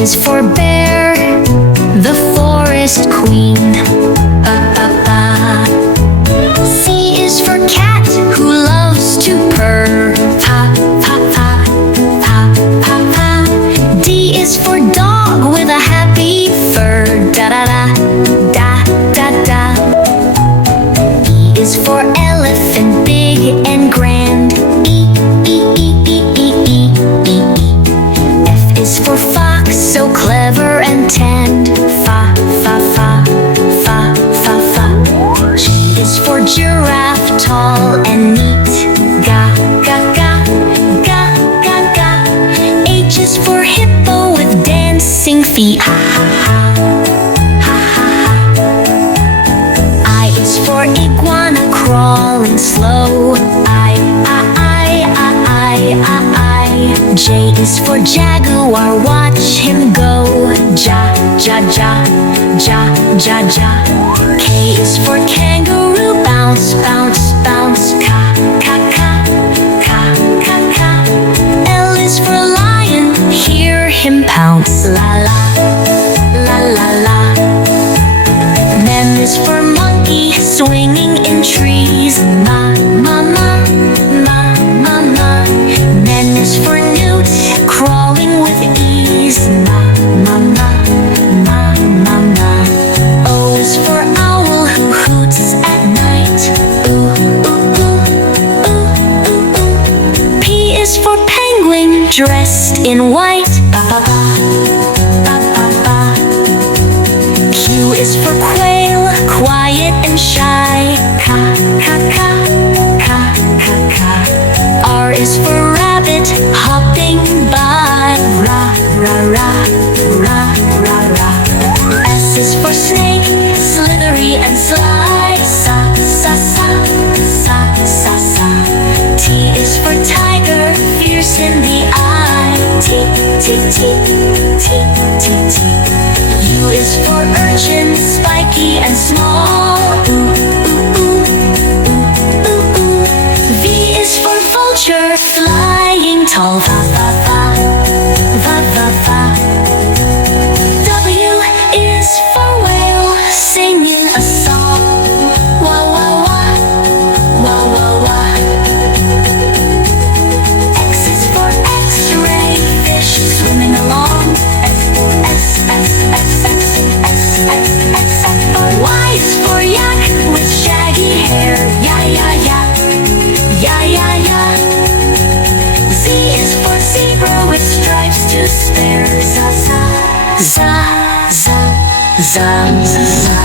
is for bear, the forest queen. C is for cat, who loves to purr. Pa, pa, pa, pa, pa, pa. D is for dog with a happy fur. Da da da, da da da. E is for elephant, big and grand. E, E, E, E, E, E, E, E. F is for fox, so clever and tanned. Fa, fa, fa, fa, fa, fa. G is for giraffe, tall and neat. Ga, ga, ga, ga, ga, ga. H is for hippo with dancing feet. Ha, ha, ha, ha, ha, ha. I is for iguana, crawling slow. I, I, I, I, I. J is for jaguar, watch him go. Ja, ja, ja, ja, ja, ja. K is for kangaroo, bounce, bounce, bounce. Ka, ka, ka, ka, ka, ka. L is for lion, hear him pounce. La, la, la, la, la. M is for monkey, swinging in trees. Ma, ma, ma, ma, ma, ma. N is for newt, crawling with ease. Ma, ma, ma, ma, ma, ma. O is for owl, who hoots at night. Ooh, ooh, ooh, ooh, ooh, ooh. P is for penguin, dressed in white. Ba, ba, ba, ba, ba, ba. Q is for quail, quiet and shy. Ka, ka, ka, ka, ka, ka. R is for rabbit, hopping by. Ra, ra, ra, ra, ra, ra. S is for snake, slithery and sly. Sa, sa, sa, sa, sa, sa. T is for tiger, fierce in the eye. T, T, T, T, T, T. U is for urchin, spiky and small. Ooh, ooh, ooh, ooh, ooh, ooh. V is for vulture, flying tall. Va, va, va, va, va, va. W is for whale, singing a song. Wa, wa, wa, wa, wa, wa. X is for X-ray, fish swimming along. S, S, S, S, S, S, S, S. Y is for yak with shaggy hair. Ya, ya, ya, ya, ya, ya. Z is for zebra with stripes to spare. Za, za, za, za, za, za.